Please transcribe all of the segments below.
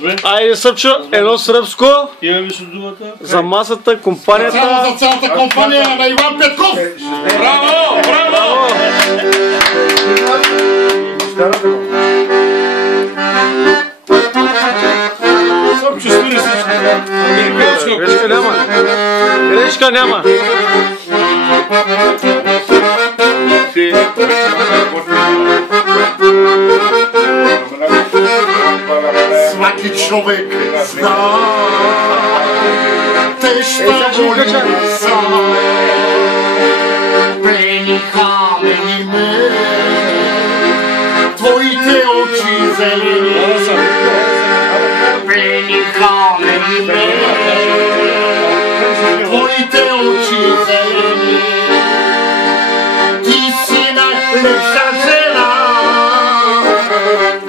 Ајде Српчо, едно српско за масата, компанијата. Само за цялата компанија на Иван Петков. Браво, браво! Српчо свири всичко. Грешка нема. Грешка нема. Сваки човек зна те што воли сам. Плени камени ме, твоите очи зелени. Плени камени ме, твоите очи зелени. Ти си најлепша жена,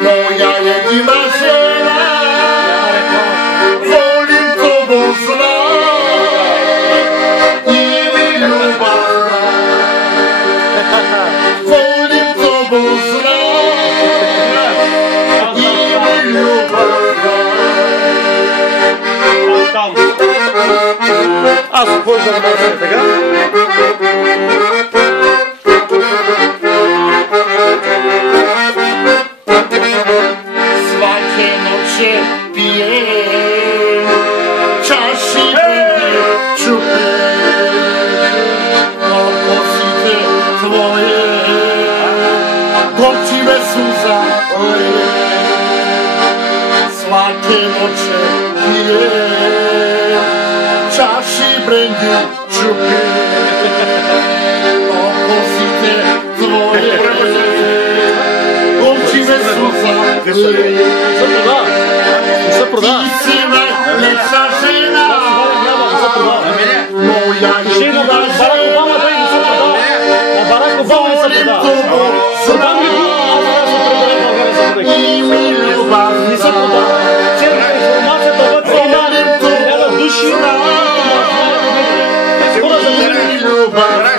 моја едина жена. Волим кого знае и ми љубавна. Волим кого знае и ми љубавна. Аз појдам да се така. Сваке ноќе пием, чаши бенди чупем. Косите твоје, горчиве суза лее. Сваке ноќе пием, чаши бренди чупем. Косите твоје, горчиве суза лее. Се прода. Ти си најлепша жена, моја Жена на Барак Обама да им се прода. На Барак Обама се прода. Продам ги го, аз да се продаде България за продаде. и ми љубавна. Не се прода. Цела информацијата вътре има 1000 души. Хора за И ми љубавна.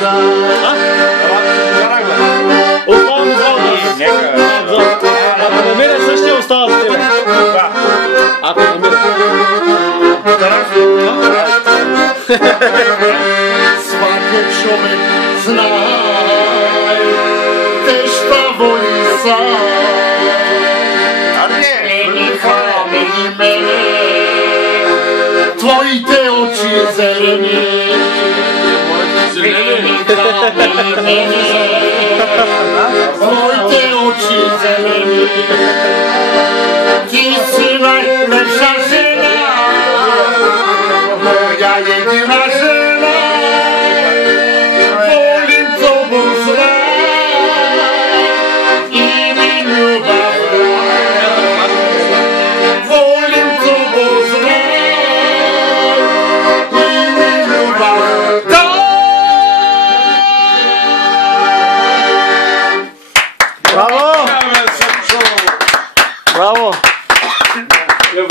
Оставам извал. Ако на мене същия остава за тебе. Ако на мене. Сваки човек знае те што воли сам. Плени камени мене, твоите очи зелени. Плени камени мене, твоите очи зелени. Ти си